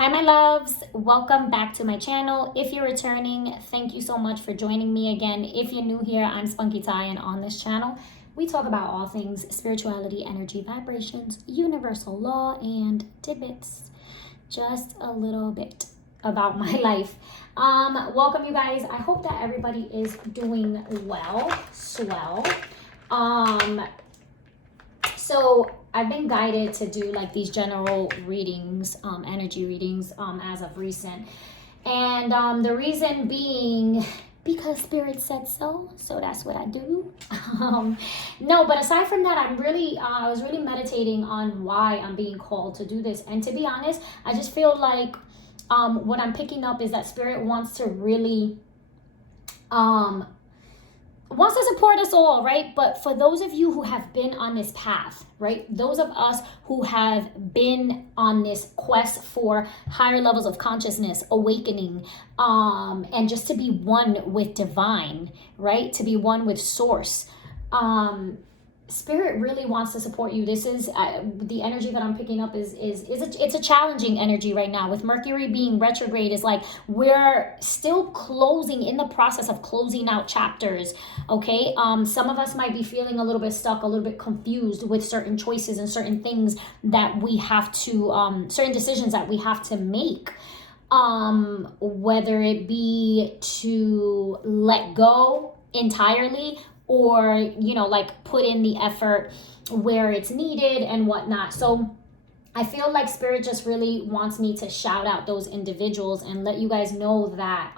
Hi my loves, welcome back to my channel. If you're returning, thank you so much for joining me again. If you're new here, I'm Spunky Ty, and on this channel we talk about all things spirituality, energy, vibrations, universal law, and tidbits. Just a little bit about my life. Welcome you guys. I hope that everybody is doing well. Swell. So I've been guided to do like these general readings, energy readings, as of recent. And the reason being, because Spirit said so that's what I do. No, but aside from that, I was really meditating on why I'm being called to do this. And to be honest, I just feel like what I'm picking up is that Spirit wants to really wants to support us all, right? But for those of you who have been on this path, right? Those of us who have been on this quest for higher levels of consciousness, awakening, and just to be one with divine, right? To be one with source. Spirit really wants to support you. This is the energy that I'm picking up it's a challenging energy right now. With Mercury being retrograde, is like we're still closing, in the process of closing out chapters. Okay, some of us might be feeling a little bit stuck, a little bit confused with certain choices and certain things that we have to, certain decisions that we have to make. Whether it be to let go entirely, or, you know, like put in the effort where it's needed and whatnot. So I feel like Spirit just really wants me to shout out those individuals and let you guys know that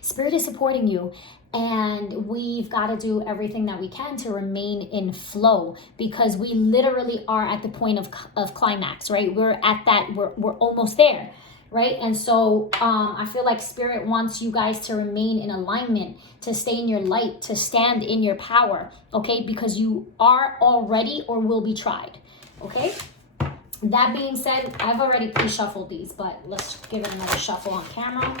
Spirit is supporting you. And we've got to do everything that we can to remain in flow, because we literally are at the point of climax, right? We're at that, we're almost there. Right? And so I feel like Spirit wants you guys to remain in alignment, to stay in your light, to stand in your power, okay? Because you are already or will be tried, okay? That being said, I've already pre-shuffled these, but let's give it another shuffle on camera.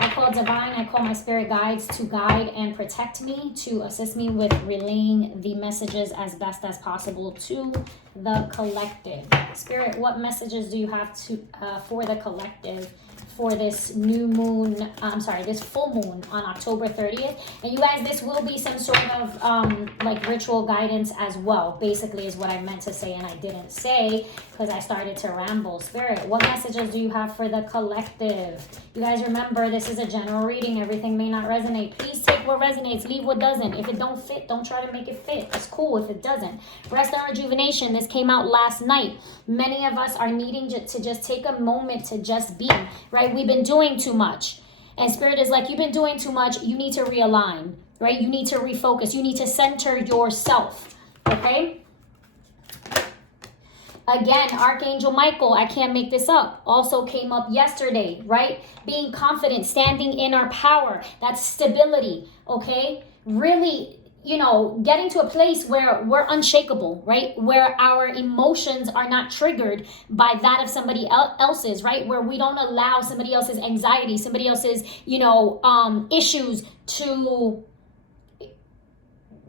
I call divine, I call my spirit guides to guide and protect me, to assist me with relaying the messages as best as possible to the collective. Spirit, what messages do you have to for the collective for this new moon, this full moon on October 30th? And you guys, this will be some sort of like ritual guidance as well, basically, is what I meant to say and I didn't say because I started to ramble. Spirit, what messages do you have for the collective? You guys remember, this is a general reading. Everything may not resonate. Please take what resonates, leave what doesn't. If it don't fit, don't try to make it fit. It's cool if it doesn't. Rest and rejuvenation. This came out last night. Many of us are needing to just take a moment to just be, right? We've been doing too much. And Spirit is like, you've been doing too much. You need to realign, right? You need to refocus. You need to center yourself, okay? Again, Archangel Michael, I can't make this up, also came up yesterday, right? Being confident, standing in our power. That's stability, okay? Really, you know, getting to a place where we're unshakable, right? Where our emotions are not triggered by that of somebody else's, right? Where we don't allow somebody else's anxiety, somebody else's, you know, issues to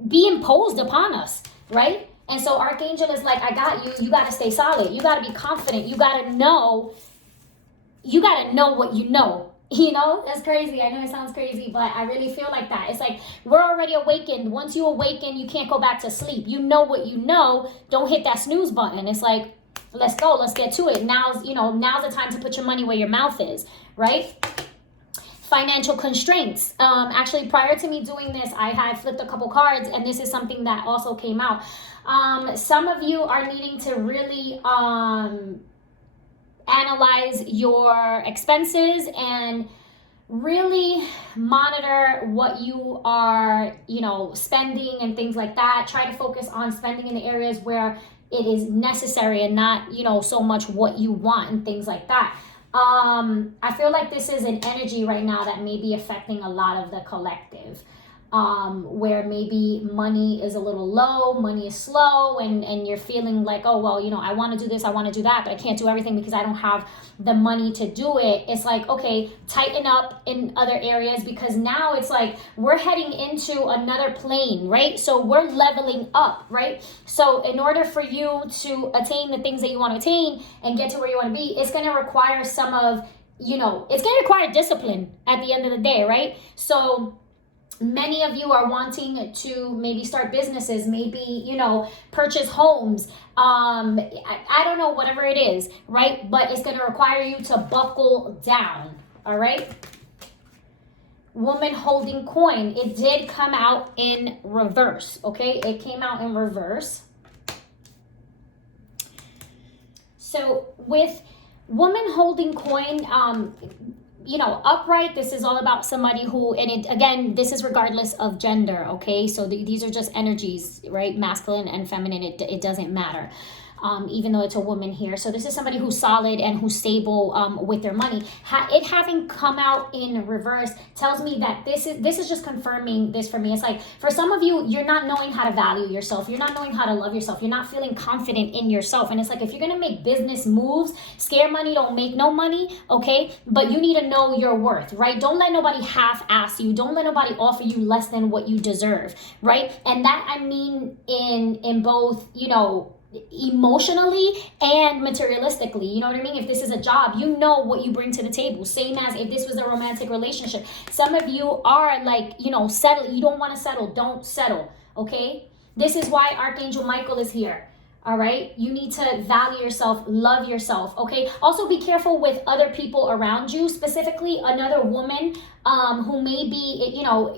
be imposed upon us, right? And so Archangel is like, I got you. You got to stay solid. You got to be confident. You got to know what you know. You know, that's crazy. I know it sounds crazy, but I really feel like that. It's like we're already awakened. Once you awaken, you can't go back to sleep. You know what you know. Don't hit that snooze button. It's like, let's go. Let's get to it. Now's the time to put your money where your mouth is, right? Financial constraints. Actually, prior to me doing this, I had flipped a couple cards, and this is something that also came out. Some of you are needing to really analyze your expenses and really monitor what you are, you know, spending and things like that. Try to focus on spending in the areas where it is necessary and not, you know, so much what you want and things like that. I feel like this is an energy right now that may be affecting a lot of the collective. where maybe money is a little low, money is slow, and you're feeling like, oh, well, you know, I want to do this, I want to do that, but I can't do everything because I don't have the money to do it. It's like, okay, tighten up in other areas, because now it's like we're heading into another plane, right? So we're leveling up, right? So in order for you to attain the things that you want to attain and get to where you want to be, it's going to require some of, you know, it's going to require discipline at the end of the day, right? So many of you are wanting to maybe start businesses, maybe, you know, purchase homes. I don't know, whatever it is, right? But it's going to require you to buckle down, all right? Woman holding coin. It did come out in reverse, okay? It came out in reverse. So with woman holding coin, you know, upright, this is all about somebody who, and it, again, this is regardless of gender, okay? So these are just energies, right? Masculine and feminine, it doesn't matter. Even though it's a woman here. So this is somebody who's solid and who's stable with their money. It having come out in reverse tells me that this is just confirming this for me. It's like, for some of you, you're not knowing how to value yourself. You're not knowing how to love yourself. You're not feeling confident in yourself. And it's like, if you're going to make business moves, scare money don't make no money, okay? But you need to know your worth, right? Don't let nobody half-ass you. Don't let nobody offer you less than what you deserve, right? And that, I mean, in both, you know, emotionally and materialistically, you know what I mean? If this is a job, you know what you bring to the table. Same as if this was a romantic relationship. Some of you are like, you know, settle. You don't want to settle. Don't settle, okay? This is why Archangel Michael is here. All right, you need to value yourself, love yourself, okay? Also be careful with other people around you, specifically another woman who may be, you know,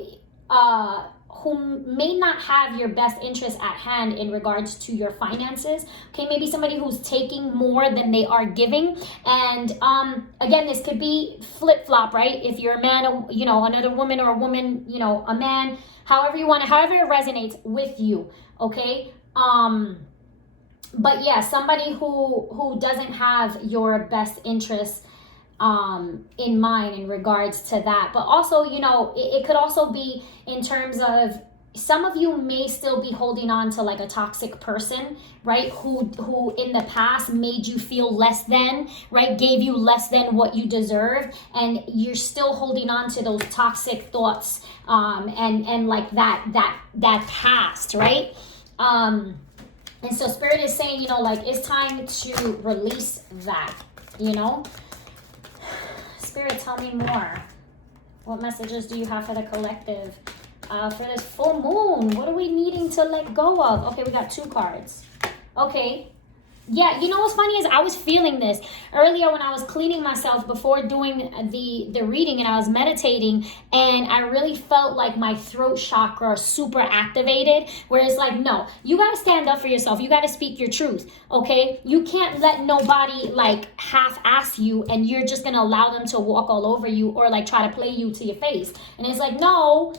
who may not have your best interest at hand in regards to your finances. Okay, maybe somebody who's taking more than they are giving. And again, this could be flip-flop, right? If you're a man, you know, another woman, or a woman, you know, a man, however you want it, however it resonates with you, okay? But yeah, somebody who doesn't have your best interest in mind in regards to that. But also, you know, it could also be in terms of, some of you may still be holding on to like a toxic person, right? Who in the past made you feel less than, right? Gave you less than what you deserve, and you're still holding on to those toxic thoughts, and like that past, right? And so Spirit is saying, you know, like, it's time to release that, you know? Spirit, tell me more. What messages do you have for the collective? For this full moon, what are we needing to let go of? Okay, we got 2 cards. Okay. Yeah, you know what's funny is I was feeling this earlier when I was cleaning myself before doing the reading, and I was meditating, and I really felt like my throat chakra super activated, where it's like, no, you got to stand up for yourself. You got to speak your truth, okay? You can't let nobody like half-ass you, and you're just going to allow them to walk all over you or like try to play you to your face. And it's like, no,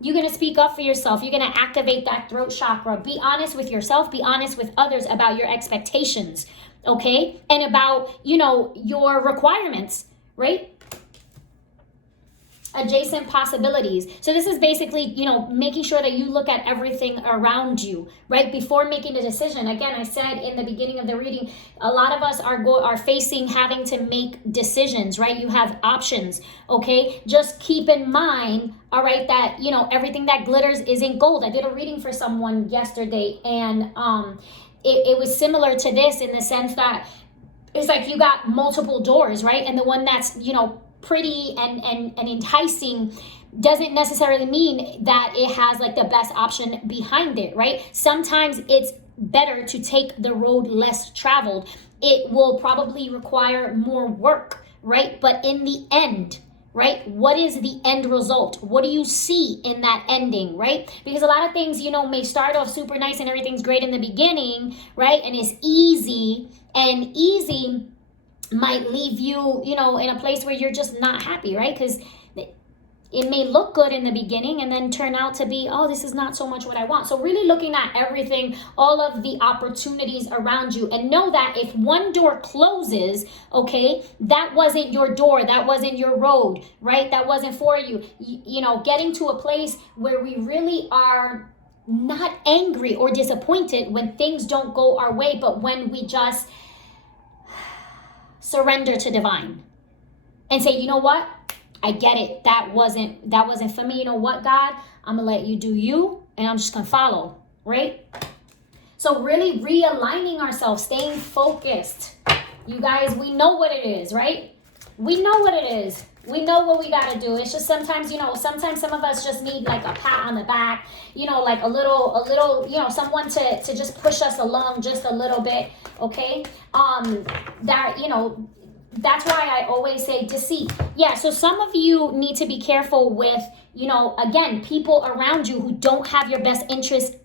you're going to speak up for yourself. You're going to activate that throat chakra. Be honest with yourself. Be honest with others about your expectations, okay? And about, you know, your requirements, right? Adjacent possibilities. So this is basically, you know, making sure that you look at everything around you, right? Before making a decision. Again, I said in the beginning of the reading, a lot of us are facing having to make decisions, right? You have options, okay? Just keep in mind, all right, that, you know, everything that glitters isn't gold. I did a reading for someone yesterday, and it was similar to this in the sense that it's like you got multiple doors, right? And the one that's, you know, pretty and enticing doesn't necessarily mean that it has like the best option behind it, right? Sometimes it's better to take the road less traveled. It will probably require more work, right? But in the end, right, what is the end result? What do you see in that ending, right? Because a lot of things, you know, may start off super nice and everything's great in the beginning, right? And it's easy, and easy might leave you, you know, in a place where you're just not happy, right? Because it may look good in the beginning and then turn out to be, oh, this is not so much what I want. So really looking at everything, all of the opportunities around you, and know that if one door closes, okay, that wasn't your door, that wasn't your road, right? That wasn't for you. You know, getting to a place where we really are not angry or disappointed when things don't go our way, but when we just surrender to divine and say, you know what? I get it. That wasn't for me. You know what, God? I'm going to let you do you, and I'm just going to follow, right? So really realigning ourselves, staying focused. You guys, we know what it is, right? We know what it is. We know what we got to do. It's just sometimes, you know, sometimes some of us just need like a pat on the back, you know, like a little, you know, someone to just push us along just a little bit, okay? That, you know, that's why I always say deceit. Yeah, so some of you need to be careful with, you know, again, people around you who don't have your best interest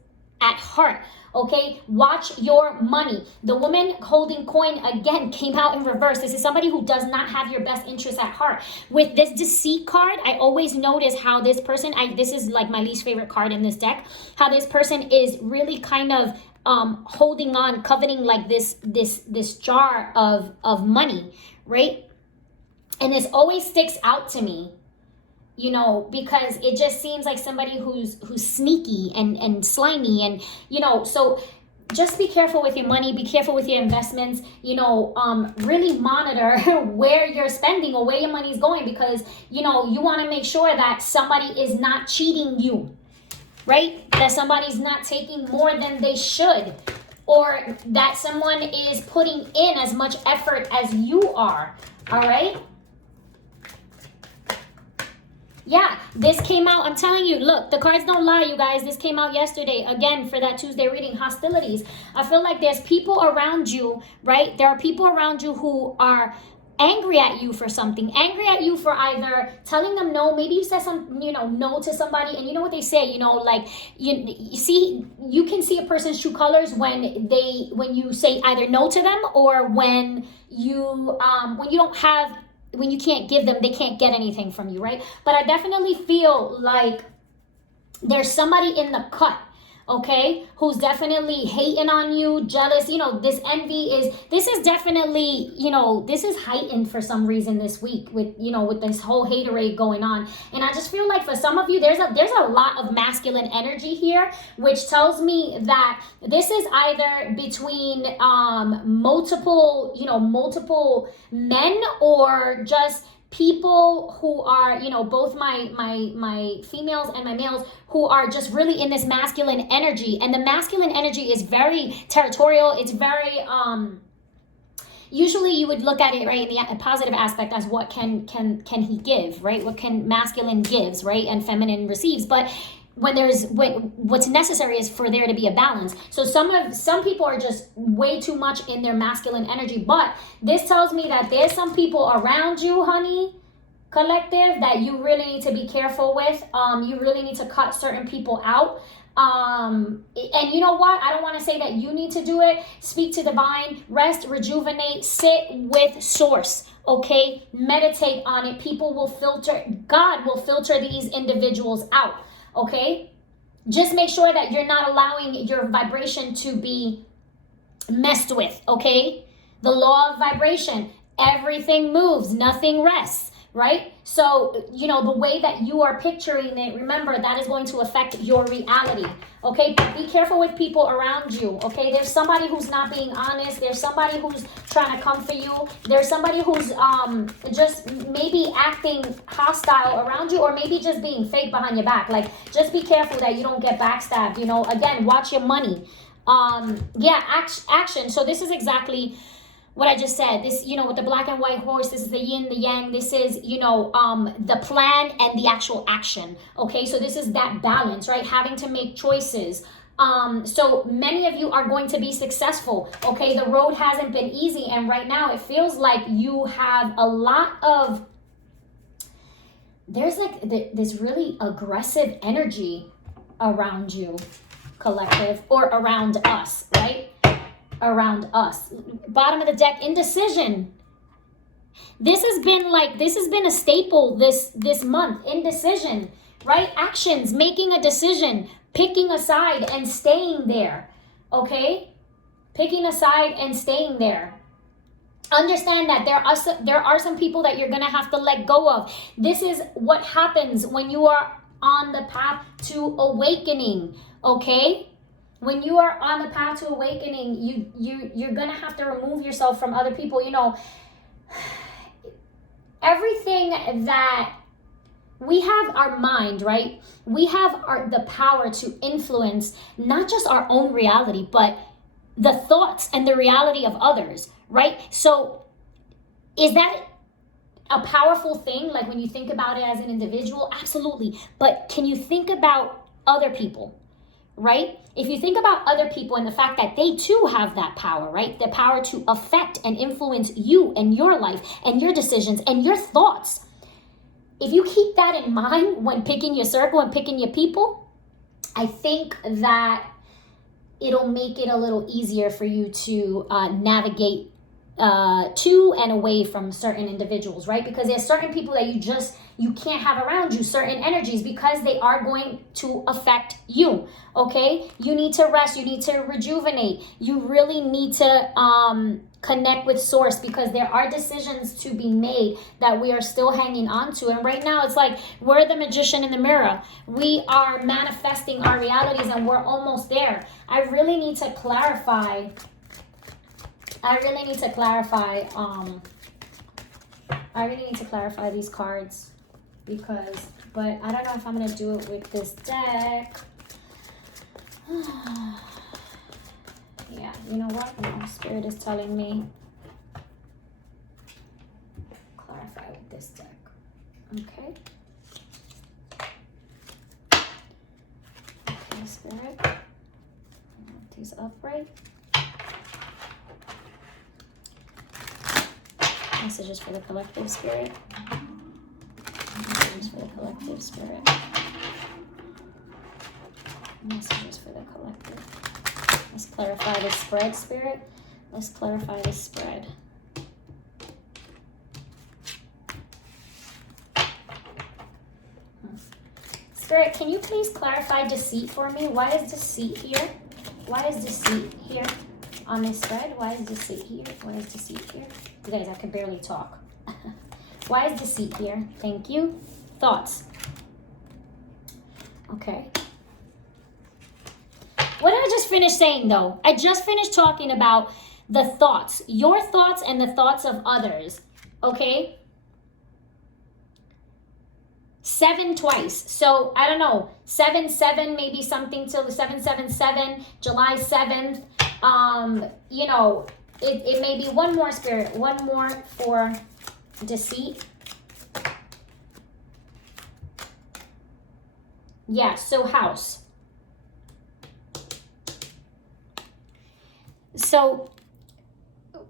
at heart. Okay, watch your money. The woman holding coin again came out in reverse. This is somebody who does not have your best interest at heart. With this deceit card, I always notice how this person, this is like my least favorite card in this deck, how this person is really kind of holding on, coveting like this jar of money, right? And this always sticks out to me, you know, because it just seems like somebody who's sneaky and slimy, and, you know, so just be careful with your money, be careful with your investments, you know, really monitor where you're spending or where your money is going, because, you know, you want to make sure that somebody is not cheating you, right? That somebody's not taking more than they should, or that someone is putting in as much effort as you are, all right? Yeah, this came out, I'm telling you, look, the cards don't lie, you guys. This came out yesterday, again, for that Tuesday reading, hostilities. I feel like there's people around you, right? There are people around you who are angry at you for something, angry at you for either telling them no, maybe you said some, you know, no to somebody, and you know what they say, you know, like, you see, you can see a person's true colors when you say either no to them, or when you don't have, when you can't give them, they can't get anything from you, right? But I definitely feel like there's somebody in the cut, okay, who's definitely hating on you, jealous, you know, this is definitely, you know, this is heightened for some reason this week with, you know, with this whole haterade going on. And I just feel like for some of you, there's a lot of masculine energy here, which tells me that this is either between multiple men, or just people who are, you know, both my females and my males, who are just really in this masculine energy. And the masculine energy is very territorial. It's very usually you would look at it, right, in the positive aspect as what can he give, right? What can masculine gives, right? And feminine receives. But what's necessary is for there to be a balance. So some people are just way too much in their masculine energy, but this tells me that there's some people around you, honey, collective, that you really need to be careful with. You really need to cut certain people out. And you know what? I don't want to say that you need to do it. Speak to divine, rest, rejuvenate, sit with source. Okay, meditate on it. People will filter, God will filter these individuals out. Okay, just make sure that you're not allowing your vibration to be messed with. Okay, the law of vibration, everything moves, nothing rests, right? So, you know, the way that you are picturing it, remember, that is going to affect your reality. Okay, be careful with people around you. Okay, there's somebody who's not being honest. There's somebody who's trying to come for you. There's somebody who's just maybe acting hostile around you, or maybe just being fake behind your back. Like, just be careful that you don't get backstabbed. You know, again, watch your money. Yeah, action. So this is exactly what I just said. This, you know, with the black and white horse, this is the yin, the yang. This is, you know, the plan and the actual action. Okay, so this is that balance, right? Having to make choices. So many of you are going to be successful. Okay, the road hasn't been easy, and right now it feels like you have a lot of, there's like this really aggressive energy around you, collective, or around us, right? Around us. Bottom of the deck, indecision. This has been a staple this month. Indecision, right? Actions, making a decision, picking a side and staying there. Okay? Picking a side and staying there. Understand that there are some people that you're going to have to let go of. This is what happens when you are on the path to awakening, okay? When you are on the path to awakening, you're going to have to remove yourself from other people. You know, everything that we have, our mind, right? We have the power to influence not just our own reality, but the thoughts and the reality of others, right? So is that a powerful thing? Like when you think about it as an individual, absolutely. But can you think about other people, right? If you think about other people and the fact that they too have that power, right? The power to affect and influence you and your life and your decisions and your thoughts. If you keep that in mind when picking your circle and picking your people, I think that it'll make it a little easier for you to navigate to and away from certain individuals, right? Because there's certain people that you can't have around you, certain energies, because they are going to affect you, okay? You need to rest, you need to rejuvenate, you really need to connect with source, because there are decisions to be made that we are still hanging on to. And right now it's like we're the magician in the mirror. We are manifesting our realities and we're almost there. I really need to clarify these cards, but I don't know if I'm going to do it with this deck. Yeah, you know what? No, Spirit is telling me clarify with this deck. Okay. Okay, Spirit. These upright. Messages for the collective, Spirit. Messages for the collective, Spirit. Messages for the collective. Let's clarify the spread, Spirit. Let's clarify the spread. Spirit, can you please clarify deceit for me? Why is deceit here? Why is deceit here on this spread? Why is deceit here? Why is deceit here? You guys, I could barely talk. Why is deceit here? Thank you. Thoughts. Okay. What did I just finish saying, though? I just finished talking about the thoughts. Your thoughts and the thoughts of others. Okay? 7 twice. So, I don't know. 7/7, maybe something till 7/7/7, July 7th. You know, it may be one more, Spirit. One more for deceit. Yeah, so house. So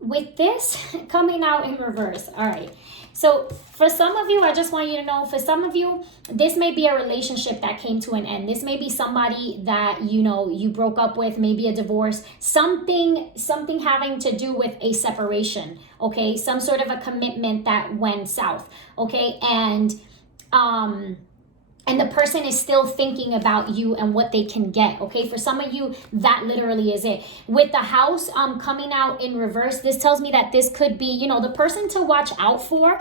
with this coming out in reverse, all right. So for some of you, I just want you to know, for some of you, this may be a relationship that came to an end. This may be somebody that, you know, you broke up with, maybe a divorce, something having to do with a separation, okay? Some sort of a commitment that went south, okay? And the person is still thinking about you and what they can get, okay? For some of you, that literally is it. With the house coming out in reverse, this tells me that this could be, you know, the person to watch out for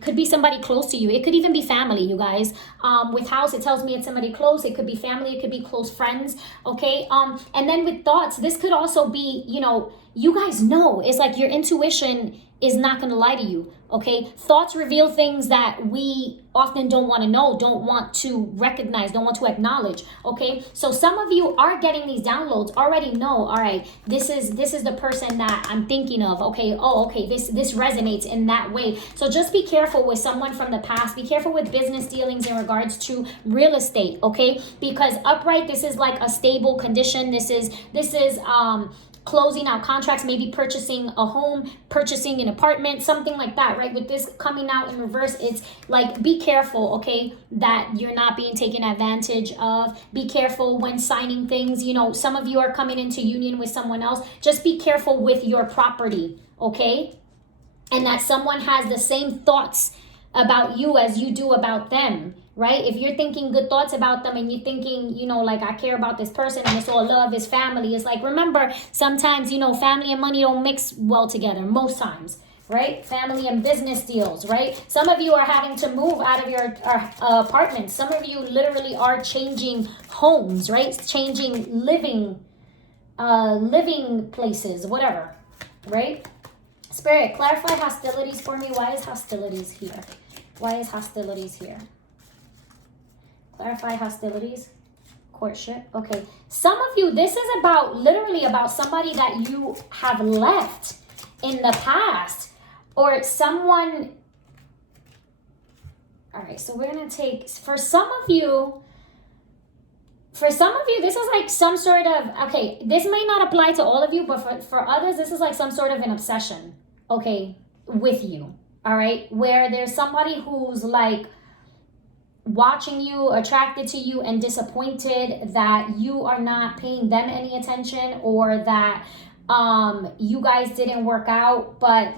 could be somebody close to you. It could even be family, you guys. With house, it tells me it's somebody close. It could be family. It could be close friends, okay? And then with thoughts, this could also be, you know, you guys know, it's like your intuition is not going to lie to you, okay? Thoughts reveal things that we often don't want to know, don't want to recognize, don't want to acknowledge, okay? So some of you are getting these downloads, already know, all right, this is the person that I'm thinking of, okay? Oh, okay, this resonates in that way. So just be careful with someone from the past. Be careful with business dealings in regards to real estate, okay? Because upright, this is like a stable condition. This is closing out contracts, maybe purchasing a home, purchasing an apartment, something like that, right? With this coming out in reverse, it's like, be careful, okay, that you're not being taken advantage of. Be careful when signing things. You know, some of you are coming into union with someone else. Just be careful with your property, okay? and that someone has the same thoughts about you as you do about them, right? If you're thinking good thoughts about them and you're thinking, you know, like, I care about this person and it's all love, is family. It's like, remember, sometimes, you know, family and money don't mix well together most times, right? Family and business deals, right? Some of you are having to move out of your apartments. Some of you literally are changing homes, right? Changing living places, whatever, right? Spirit, clarify hostilities for me. Why is hostilities here? Why is hostilities here? Clarify hostilities. Courtship. Okay. Some of you, this is about, literally about somebody that you have left in the past. Or someone. All right. So we're going to take, for some of you, this is like some sort of, okay, this may not apply to all of you, but for others, this is like some sort of an obsession, okay, with you, all right? Where there's somebody who's like watching you, attracted to you, and disappointed that you are not paying them any attention, or that you guys didn't work out. But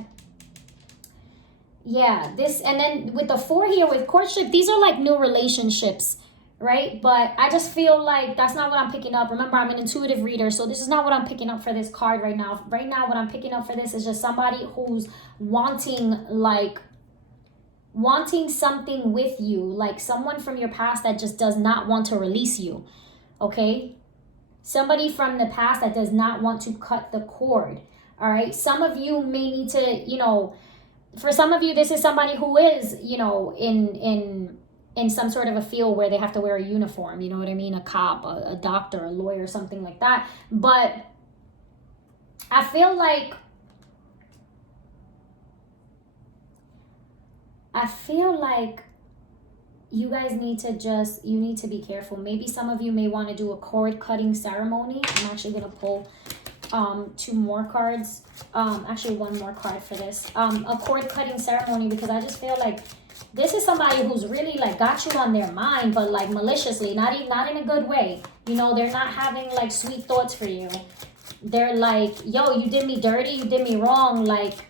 yeah, this, and then with the 4 here with courtship, these are like new relationships, right? But I just feel like that's not what I'm picking up. Remember, I'm an intuitive reader, so this is not what I'm picking up for this card right now. Right now, what I'm picking up for this is just somebody who's wanting something with you, like someone from your past that just does not want to release you, okay? Somebody from the past that does not want to cut the cord, all right? Some of you may need to, you know, for some of you, this is somebody who is, you know, in some sort of a field where they have to wear a uniform, you know what I mean? A cop, a doctor, a lawyer, something like that. But I feel like you guys need to be careful. Maybe some of you may want to do a cord cutting ceremony. I'm actually going to pull 2 more cards. Actually, 1 more card for this. A cord cutting ceremony, because I just feel like this is somebody who's really like got you on their mind, but like maliciously, not in a good way. You know, they're not having like sweet thoughts for you. They're like, yo, you did me dirty, you did me wrong, like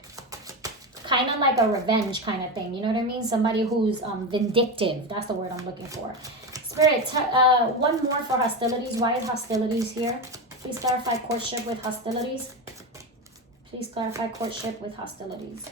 kind of like a revenge kind of thing. You know what I mean? Somebody who's vindictive. That's the word I'm looking for. Spirit, 1 more for hostilities. Why is hostilities here? Please clarify courtship with hostilities. Please clarify courtship with hostilities.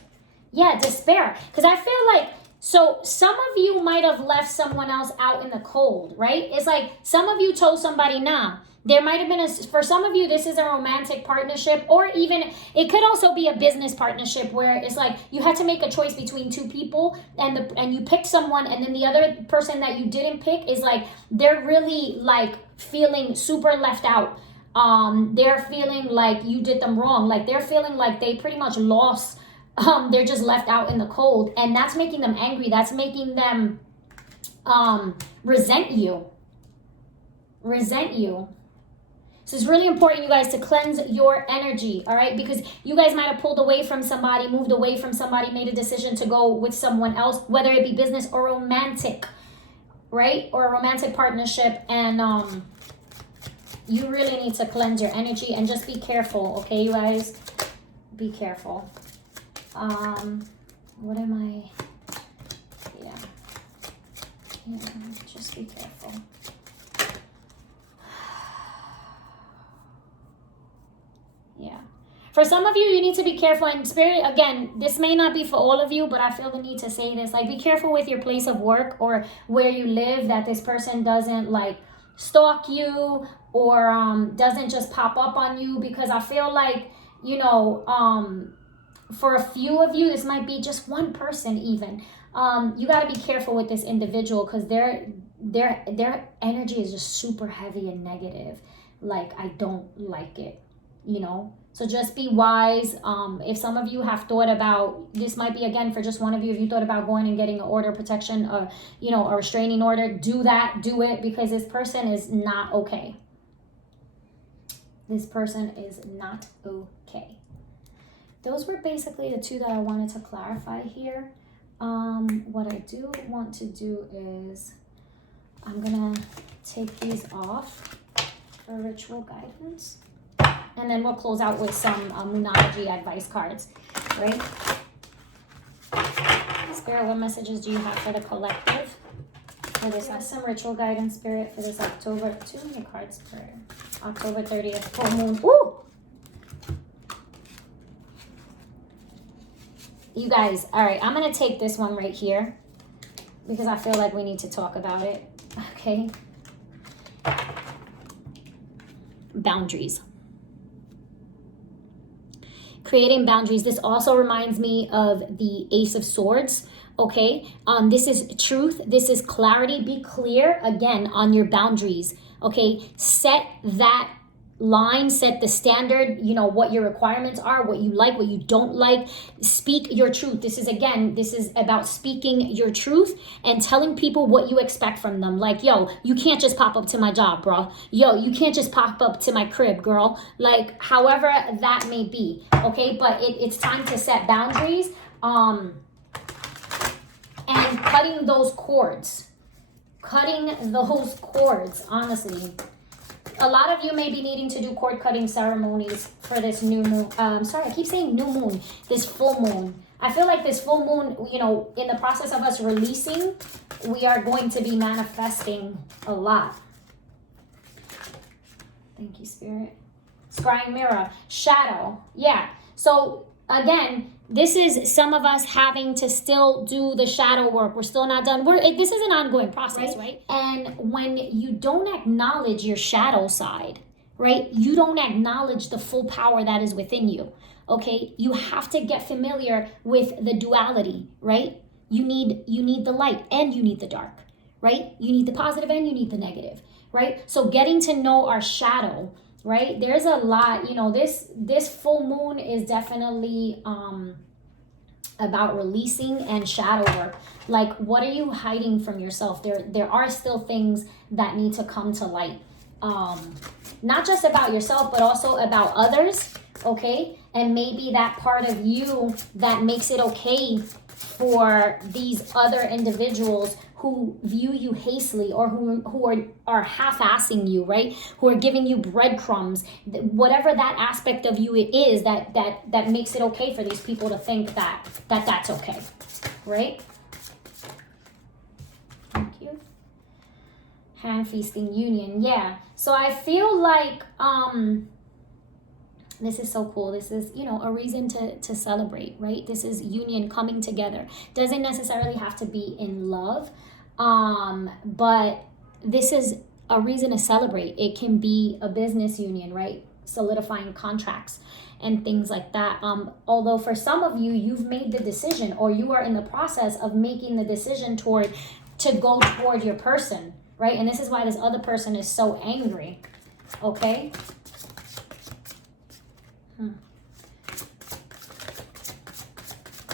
Yeah, despair. Because I feel like, so some of you might have left someone else out in the cold, right? It's like some of you told somebody, nah. There might have been for some of you, this is a romantic partnership, or even it could also be a business partnership where it's like you had to make a choice between 2 people, and you picked someone, and then the other person that you didn't pick is like, they're really like feeling super left out. They're feeling like you did them wrong. Like they're feeling like they pretty much lost. They're just left out in the cold, and that's making them angry. That's making them resent you. So it's really important, you guys, to cleanse your energy, all right? Because you guys might have pulled away from somebody, moved away from somebody, made a decision to go with someone else, whether it be business or romantic, right? Or a romantic partnership. And you really need to cleanse your energy and just be careful, okay, you guys? Be careful. What am I? Yeah, just be careful. Yeah. For some of you, you need to be careful. And spirit, again, this may not be for all of you, but I feel the need to say this. Like, be careful with your place of work or where you live, that this person doesn't like stalk you or doesn't just pop up on you. Because I feel like, you know, for a few of you, this might be just one person even. You got to be careful with this individual, because their energy is just super heavy and negative. Like, I don't like it. You know, so just be wise. If some of you have thought about, this might be again for just one of you, if you thought about going and getting an order of protection or, you know, a restraining order, do it, because this person is not okay. This person is not okay. Those were basically the 2 that I wanted to clarify here. What I do want to do is I'm gonna take these off for ritual guidance. And then we'll close out with some Moonology advice cards, right? Spirit, what messages do you have for the collective? For this, some ritual guidance, Spirit, for this October. Too many cards, Spirit. October 30th, full moon. Ooh! You guys, all right, I'm going to take this one right here because I feel like we need to talk about it. Okay. Boundaries. Creating boundaries. This also reminds me of the Ace of Swords. Okay. This is truth. This is clarity. Be clear again on your boundaries. Okay. Set that line, set the standard, you know, what your requirements are, what you like, what you don't like. Speak your truth. This is about speaking your truth and telling people what you expect from them. Like, yo, you can't just pop up to my job, bro. Yo, you can't just pop up to my crib, girl. Like, however that may be. Okay, but it's time to set boundaries. And cutting those cords. Honestly. A lot of you may be needing to do cord cutting ceremonies for this new moon. Sorry, I keep saying new moon. This full moon. I feel like this full moon, you know, in the process of us releasing, we are going to be manifesting a lot. Thank you, Spirit. Scrying mirror. Shadow. Yeah. So, again, this is some of us having to still do the shadow work. We're still not done. This is an ongoing process, right? And when you don't acknowledge your shadow side, right? You don't acknowledge the full power that is within you, okay? You have to get familiar with the duality, right? You need the light and you need the dark, right? You need the positive and you need the negative, right? So getting to know our shadow, right? There's a lot, you know, this full moon is definitely about releasing and shadow work. Like, what are you hiding from yourself? There are still things that need to come to light. Not just about yourself, but also about others, okay? And maybe that part of you that makes it okay for these other individuals who view you hastily or who are half-assing you, right? Who are giving you breadcrumbs. Whatever that aspect of you it is that makes it okay for these people to think that that's okay, right? Thank you. Hand feasting union, yeah. So I feel like this is so cool. This is, you know, a reason to celebrate, right? This is union coming together. Doesn't necessarily have to be in love, but this is a reason to celebrate. It can be a business union, right? Solidifying contracts and things like that. Although for some of you, you've made the decision or you are in the process of making the decision to go toward your person, right? And this is why this other person is so angry, okay?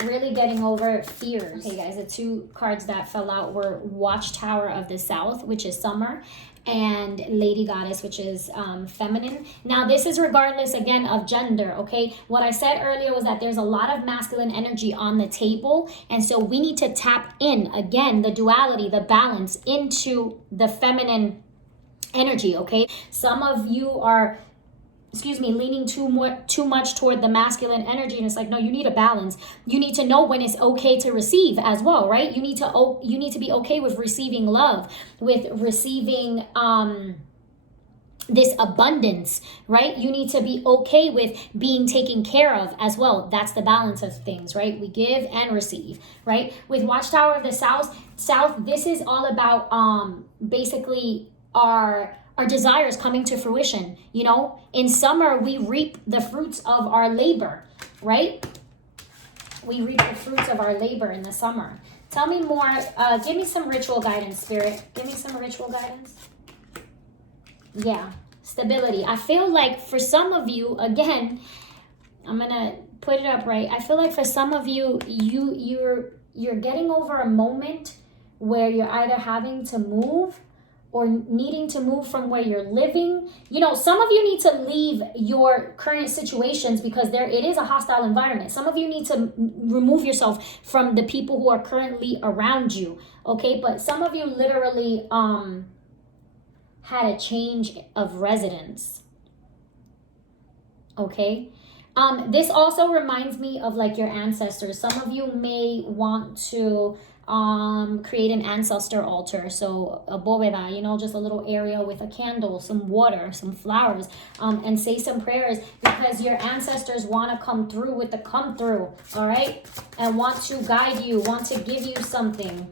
Really getting over fears. Okay, guys, the two cards that fell out were Watchtower of the South, which is summer, and Lady Goddess, which is feminine. Now, this is regardless, again, of gender, okay? What I said earlier was that there's a lot of masculine energy on the table, and so we need to tap in, again, the duality, the balance into the feminine energy, okay? Some of you are leaning too much toward the masculine energy, and it's like, no, you need a balance. You need to know when it's okay to receive as well, right? You need to be okay with receiving love, with receiving this abundance, right? You need to be okay with being taken care of as well. That's the balance of things, right? We give and receive, right? With Watchtower of the South, this is all about basically our desires coming to fruition. You know, in summer, we reap the fruits of our labor, right? We reap the fruits of our labor in the summer. Tell me more. Give me some ritual guidance, Spirit. Give me some ritual guidance. Yeah, stability. I feel like for some of you, again, I'm going to put it up right. I feel like for some of you, you're getting over a moment where you're either having to move or needing to move from where you're living. You know, some of you need to leave your current situations because it is a hostile environment. Some of you need to remove yourself from the people who are currently around you, okay? But some of you literally had a change of residence, okay? This also reminds me of like your ancestors. Some of you may want to create an ancestor altar. So a bóveda, you know, just a little area with a candle, some water, some flowers, and say some prayers, because your ancestors want to come through with the come through, all right? And want to guide you, want to give you something.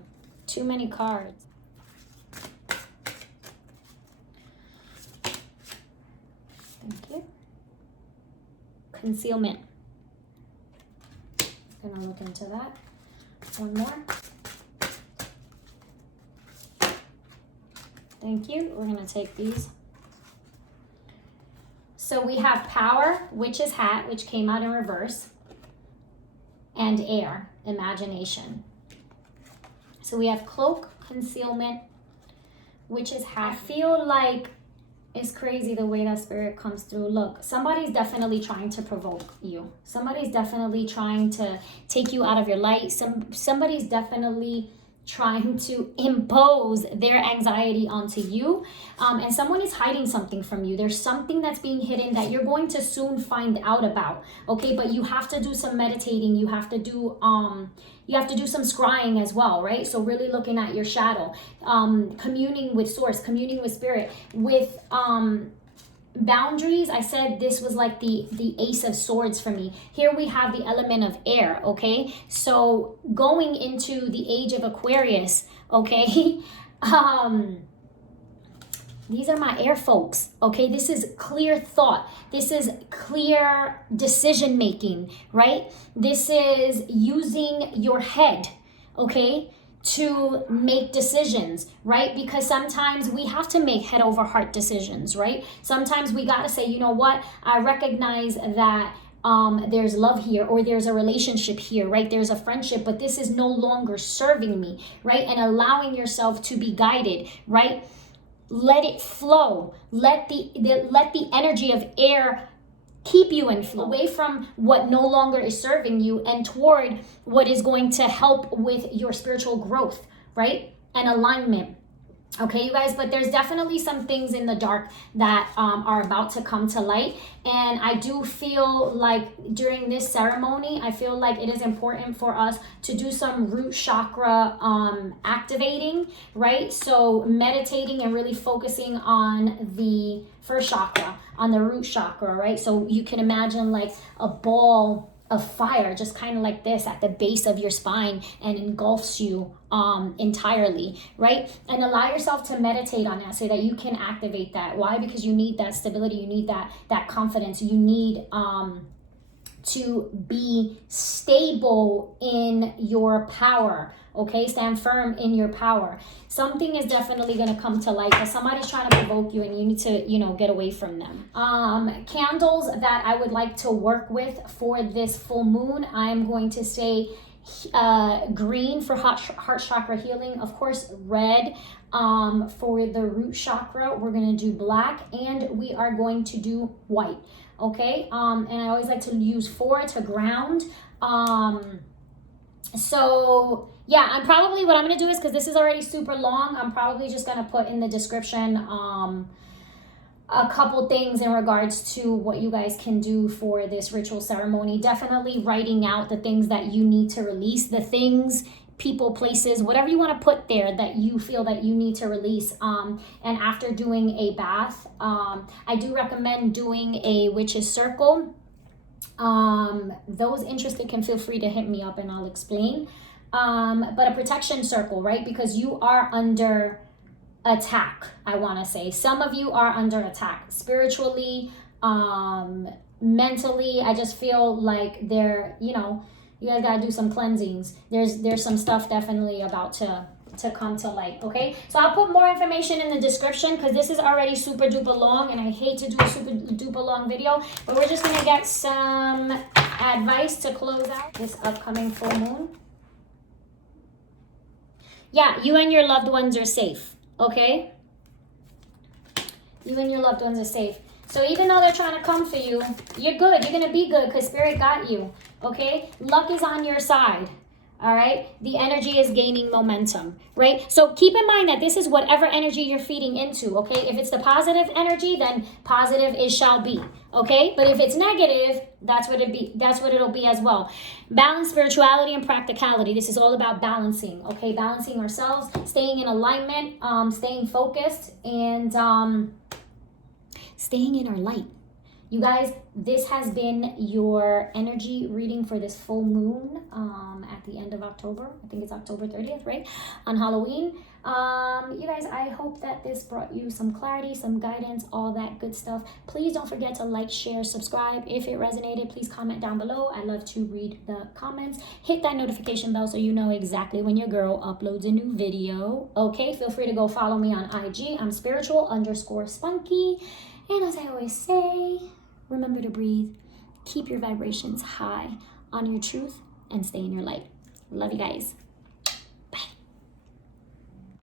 Too many cards. Thank you. Concealment. Gonna look into that. One more. Thank you. We're gonna take these. So we have power, witch's hat, which came out in reverse, and air, imagination. So we have cloak, concealment, witch's hat. I feel like it's crazy the way that spirit comes through. Look, somebody's definitely trying to provoke you. Somebody's definitely trying to take you out of your light. Somebody's definitely trying to impose their anxiety onto you, and someone is hiding something from you. There's something that's being hidden that you're going to soon find out about, okay? But you have to do some meditating. You have to do some scrying as well, right? So really looking at your shadow, communing with source, communing with spirit, with boundaries. I said this was like the ace of swords for me. Here we have the element of air, okay? So going into the age of Aquarius, okay? These are my air folks, okay? This is clear thought. This is clear decision making, right? This is using your head, okay, to make decisions, right? Because sometimes we have to make head over heart decisions, right? Sometimes we got to say, you know what? I recognize that there's love here, or there's a relationship here, right? There's a friendship, but this is no longer serving me, right? And allowing yourself to be guided, right? Let it flow. Let the energy of air keep you in flow, away from what no longer is serving you and toward what is going to help with your spiritual growth, right? And alignment. Okay, you guys, but there's definitely some things in the dark that are about to come to light. And I do feel like during this ceremony, I feel like it is important for us to do some root chakra activating, right? So meditating and really focusing on the first chakra, on the root chakra, right? So you can imagine like a ball of fire just kind of like this at the base of your spine and engulfs you entirely, right? And allow yourself to meditate on that so that you can activate that. Why? Because you need that stability, you need that confidence, you need to be stable in your power, okay? Stand firm in your power. Something is definitely going to come to light, but somebody's trying to provoke you and you need to, you know, get away from them. Candles that I would like to work with for this full moon, I'm going to say green for heart chakra healing, of course red for the root chakra. We're going to do black, and we are going to do white, okay? And I always like to use 4 to ground. So yeah, I'm probably, what I'm going to do is, because this is already super long, I'm probably just going to put in the description a couple things in regards to what you guys can do for this ritual ceremony. Definitely writing out the things that you need to release, the things, people, places, whatever you want to put there that you feel that you need to release. And after doing a bath, I do recommend doing a witch's circle. Those interested can feel free to hit me up and I'll explain. But a protection circle, right? Because you are under attack, I want to say. Some of you are under attack spiritually, mentally. I just feel like they're, you know, you guys gotta do some cleansings. There's some stuff definitely about to come to light, okay? So I'll put more information in the description because this is already super duper long and I hate to do a super duper long video, but we're just gonna get some advice to close out this upcoming full moon. Yeah, you and your loved ones are safe. Okay? You and your loved ones are safe. So even though they're trying to come for you, you're good. You're going to be good because Spirit got you. Okay? Luck is on your side. All right, the energy is gaining momentum, right? So keep in mind that this is whatever energy you're feeding into, okay? If it's the positive energy, then positive it shall be, okay? But if it's negative, that's what it'll be as well. Balance, spirituality, and practicality. This is all about balancing, okay? Balancing ourselves, staying in alignment, staying focused, and staying in our light. You guys, this has been your energy reading for this full moon at the end of October. I think it's October 30th, right? On Halloween. You guys, I hope that this brought you some clarity, some guidance, all that good stuff. Please don't forget to like, share, subscribe. If it resonated, please comment down below. I love to read the comments. Hit that notification bell so you know exactly when your girl uploads a new video. Okay, feel free to go follow me on IG. I'm spiritual_spunky. And as I always say, remember to breathe, keep your vibrations high on your truth, and stay in your light. Love you guys.